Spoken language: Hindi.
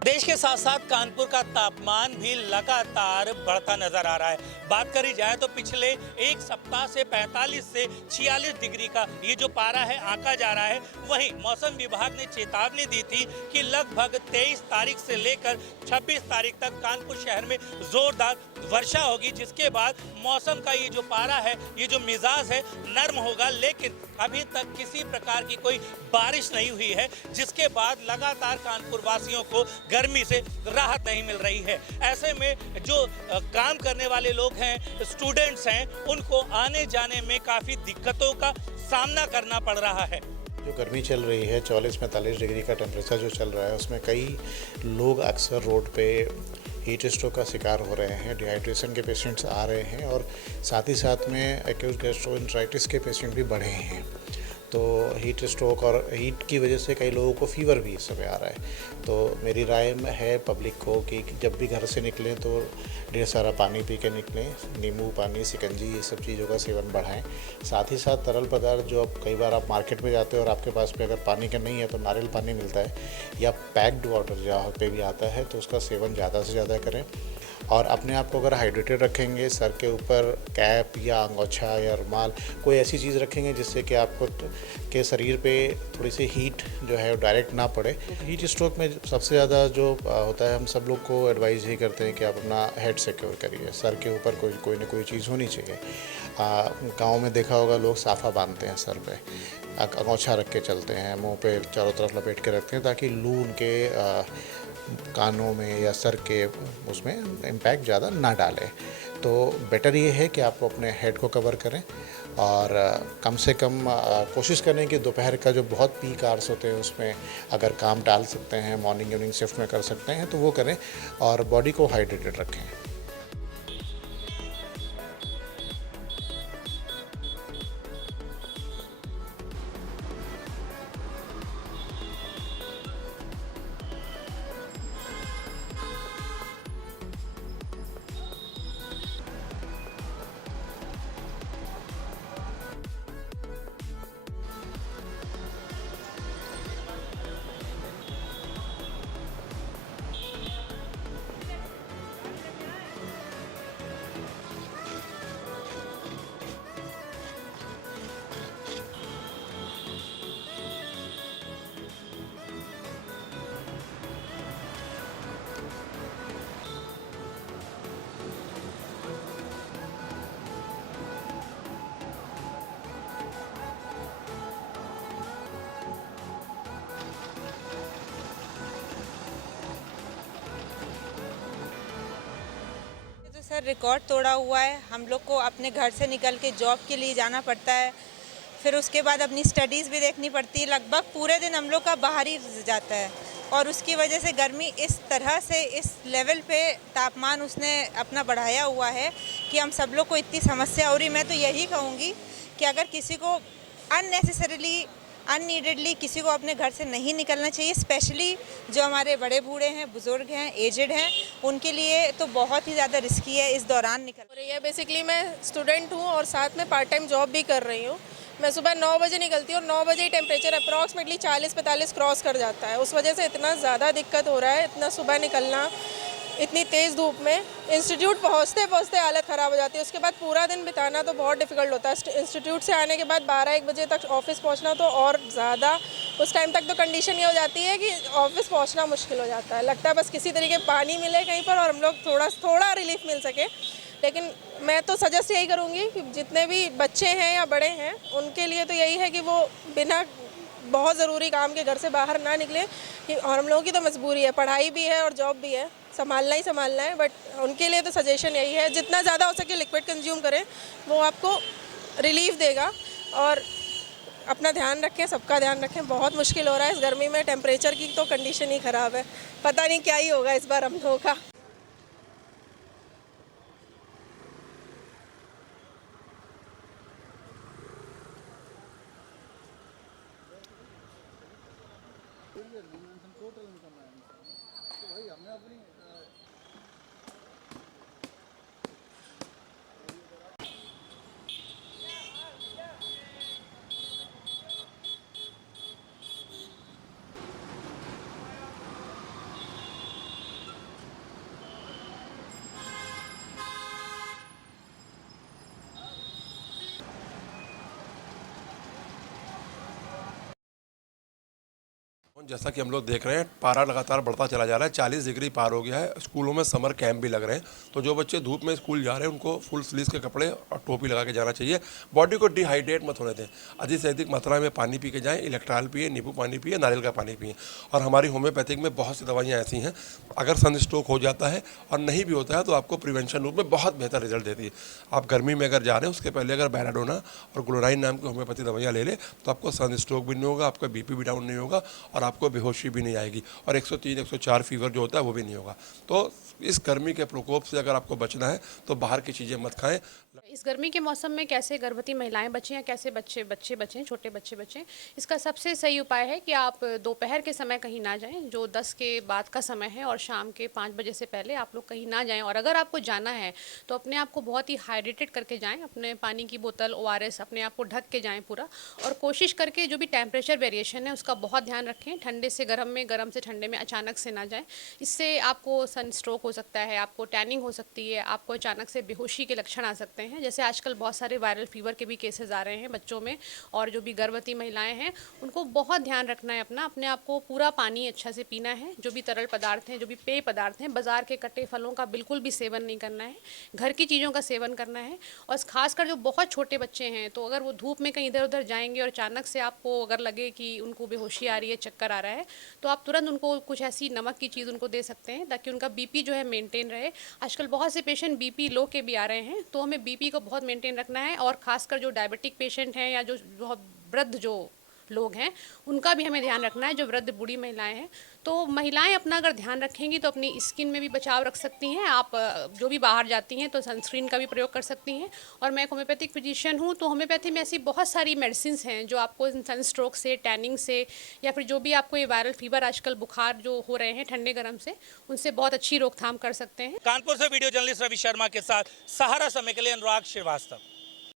देश के साथ साथ कानपुर का तापमान भी लगातार बढ़ता नजर आ रहा है। बात करी जाए तो पिछले एक सप्ताह से 45 से 46 डिग्री का ये जो पारा है आंका जा रहा है। वहीं मौसम विभाग ने चेतावनी दी थी कि लगभग 23 तारीख से लेकर 26 तारीख तक कानपुर शहर में जोरदार वर्षा होगी, जिसके बाद मौसम का ये जो पारा है, ये जो मिजाज है, नर्म होगा। लेकिन अभी तक किसी प्रकार की कोई बारिश नहीं हुई है, जिसके बाद लगातार कानपुर वासियों को गर्मी से राहत नहीं मिल रही है। ऐसे में जो काम करने वाले लोग हैं, स्टूडेंट्स हैं, उनको आने जाने में काफ़ी दिक्कतों का सामना करना पड़ रहा है। जो गर्मी चल रही है 44-45 डिग्री का टेम्परेचर जो चल रहा है, उसमें कई लोग अक्सर रोड पे हीट स्ट्रोक का शिकार हो रहे हैं, डिहाइड्रेशन के पेशेंट्स आ रहे हैं और साथ ही साथ में एक्यूट गैस्ट्रोएंटेराइटिस के पेशेंट भी बढ़े हैं। तो हीट स्ट्रोक और हीट की वजह से कई लोगों को फीवर भी इस समय आ रहा है। तो मेरी राय में है पब्लिक को कि जब भी घर से निकलें तो ढेर सारा पानी पी के निकलें, नींबू पानी, शिकंजी, ये सब चीज़ों का सेवन बढ़ाएं। साथ ही साथ तरल पदार्थ जो अब कई बार आप मार्केट में जाते हो और आपके पास पे अगर पानी का नहीं है तो नारियल पानी मिलता है या पैक्ड वाटर जहाँ पे भी आता है, तो उसका सेवन ज़्यादा से ज़्यादा करें। और अपने आप को अगर हाइड्रेटेड रखेंगे, सर के ऊपर कैप या अंगोछा या रुमाल कोई ऐसी चीज़ रखेंगे जिससे कि आपको के शरीर पे थोड़ी सी हीट जो है डायरेक्ट ना पड़े। हीट स्ट्रोक में सबसे ज़्यादा जो होता है, हम सब लोग को एडवाइस ही करते हैं कि आप अपना हेड सिक्योर करिए, सर के ऊपर कोई ना कोई चीज़ होनी चाहिए। गाँव में देखा होगा लोग साफ़ा बांधते हैं सर पे, अंगोछा रख के चलते हैं, मुँह पे चारों तरफ लपेट के रखते हैं ताकि लू उनके कानों में या सर के उसमें इम्पैक्ट ज़्यादा ना डाले। तो बेटर ये है कि आप अपने हेड को कवर करें और कम से कम कोशिश करें कि दोपहर का जो बहुत पीक आवर्स होते हैं उसमें अगर काम टाल सकते हैं, मॉर्निंग इवनिंग शिफ्ट में कर सकते हैं तो वो करें और बॉडी को हाइड्रेटेड रखें। तो सर रिकॉर्ड तोड़ा हुआ है। हम लोग को अपने घर से निकल के जॉब के लिए जाना पड़ता है, फिर उसके बाद अपनी स्टडीज़ भी देखनी पड़ती है। लगभग पूरे दिन हम लोग का बाहर ही जाता है और उसकी वजह से गर्मी इस तरह से इस लेवल पे तापमान उसने अपना बढ़ाया हुआ है कि हम सब लोग को इतनी समस्या हो रही। मैं तो यही कहूँगी कि अगर किसी को अननेसेसरीली अननीडेडली किसी को अपने घर से नहीं निकलना चाहिए। स्पेशली जो हमारे बड़े बूढ़े हैं, बुजुर्ग हैं, एजेड हैं, उनके लिए तो बहुत ही ज़्यादा रिस्की है इस दौरान निकल। बेसिकली मैं स्टूडेंट हूँ और साथ में पार्ट टाइम जॉब भी कर रही हूँ। मैं सुबह 9 बजे निकलती हूँ और 9 बजे ही टेम्परेचर अप्रॉक्सीमेटली 40-45 क्रॉस कर जाता है। उस वजह से इतना ज़्यादा दिक्कत हो रहा है, इतना सुबह निकलना, इतनी तेज़ धूप में। इंस्टीट्यूट पहुँचते पहुँचते हालत ख़राब हो जाती है। उसके बाद पूरा दिन बिताना तो बहुत डिफ़िकल्ट होता है। इंस्टीट्यूट से आने के बाद 12-1 बजे तक ऑफिस पहुँचना तो और ज़्यादा, उस टाइम तक तो कंडीशन ये हो जाती है कि ऑफिस पहुँचना मुश्किल हो जाता है। लगता है बस किसी तरीके पानी मिले कहीं पर और हम लोग थोड़ा रिलीफ मिल सके। लेकिन मैं तो सजेस्ट यही करूँगी कि जितने भी बच्चे हैं या बड़े हैं, उनके लिए तो यही है कि वो बिना बहुत ज़रूरी काम के घर से बाहर ना निकले। और हम लोगों की तो मजबूरी है, पढ़ाई भी है और जॉब भी है, संभालना है। बट उनके लिए तो सजेशन यही है, जितना ज़्यादा हो सके लिक्विड कंज्यूम करें, वो आपको रिलीफ देगा। और अपना ध्यान रखें, सबका ध्यान रखें। बहुत मुश्किल हो रहा है इस गर्मी में, टेम्परेचर की तो कंडीशन ही ख़राब है। पता नहीं क्या ही होगा इस बार हम लोगों का। जैसा कि हम लोग देख रहे हैं पारा लगातार बढ़ता चला जा रहा है, 40 डिग्री पार हो गया है। स्कूलों में समर कैंप भी लग रहे हैं, तो जो बच्चे धूप में स्कूल जा रहे हैं उनको फुल स्लीव्स के कपड़े और टोपी लगा के जाना चाहिए। बॉडी को डिहाइड्रेट मत होने दें, अधिक से अधिक मात्रा में पानी पी के जाएं, इलेक्ट्रॉल पिए, नींबू पानी पिए, नारियल का पानी पिए। और हमारी होम्योपैथिक में बहुत सी दवाइयाँ ऐसी हैं, अगर सनस्ट्रोक हो जाता है और नहीं भी होता है तो आपको प्रिवेंशन रूप में बहुत बेहतर रिजल्ट देती है। आप गर्मी में अगर जा रहे हैं उसके पहले अगर बैराडोना और ग्लोराइन नाम की होम्योपैथी दवाइयाँ ले लें तो आपको सनस्ट्रोक भी नहीं होगा, आपका बीपी भी डाउन नहीं होगा और आपको बेहोशी भी नहीं आएगी और 103 104 फीवर जो होता है वो भी नहीं होगा। तो इस गर्मी के प्रकोप से अगर आपको बचना है तो बाहर की चीज़ें मत खाएं। इस गर्मी के मौसम में कैसे गर्भवती महिलाएं बचें या कैसे बच्चे बचें, छोटे बच्चे बचें, इसका सबसे सही उपाय है कि आप दोपहर के समय कहीं ना जाएं, जो 10 के बाद का समय है, और शाम के 5 बजे से पहले आप लोग कहीं ना जाएं। और अगर आपको जाना है तो अपने आप को बहुत ही हाइड्रेटेड करके जाएं, अपने पानी की बोतल, ORS, अपने आप को ढक के जाएं पूरा। और कोशिश करके जो भी टेम्परेचर वेरिएशन है उसका बहुत ध्यान रखें, ठंडे से गर्म में, गर्म से ठंडे में अचानक से ना जाएं। इससे आपको सनस्ट्रोक हो सकता है, आपको टैनिंग हो सकती है, आपको अचानक से बेहोशी के लक्षण आ सकते हैं। जैसे आजकल बहुत सारे वायरल फीवर के भी केसेस आ रहे हैं बच्चों में, और जो भी गर्भवती महिलाएं हैं उनको बहुत ध्यान रखना है अपने आप को पूरा पानी अच्छा से पीना है, जो भी तरल पदार्थ हैं, जो भी पेय पदार्थ हैं, बाजार के कटे फलों का बिल्कुल भी सेवन नहीं करना है, घर की चीज़ों का सेवन करना है। और खासकर जो बहुत छोटे बच्चे हैं तो अगर वो धूप में कहीं इधर उधर जाएंगे और अचानक से आपको अगर लगे कि उनको बेहोशी आ रही है, चक्कर आ रहा है, तो आप तुरंत उनको कुछ ऐसी नमक की चीज़ उनको दे सकते हैं ताकि उनका बीपी जो है मेंटेन रहे। आजकल बहुत से पेशेंट बीपी लो के भी आ रहे हैं, तो हमें बीपी को बहुत मेंटेन रखना है। और खासकर जो डायबिटिक पेशेंट हैं या जो बहुत वृद्ध जो लोग हैं उनका भी हमें ध्यान रखना है, जो वृद्ध बूढ़ी महिलाएं हैं। तो महिलाएं अपना अगर ध्यान रखेंगी तो अपनी स्किन में भी बचाव रख सकती हैं। आप जो भी बाहर जाती हैं तो सनस्क्रीन का भी प्रयोग कर सकती हैं। और मैं एक होम्योपैथिक फिजिशियन हूँ, तो होम्योपैथी में ऐसी बहुत सारी मेडिसिन हैं जो आपको सनस्ट्रोक से, टैनिंग से, या फिर जो भी आपको ये वायरल फीवर, आजकल बुखार जो हो रहे हैं ठंडे गर्म से, उनसे बहुत अच्छी रोकथाम कर सकते हैं। कानपुर से वीडियो जर्नलिस्ट रवि शर्मा के साथ सहारा समय के लिए अनुराग श्रीवास्तव।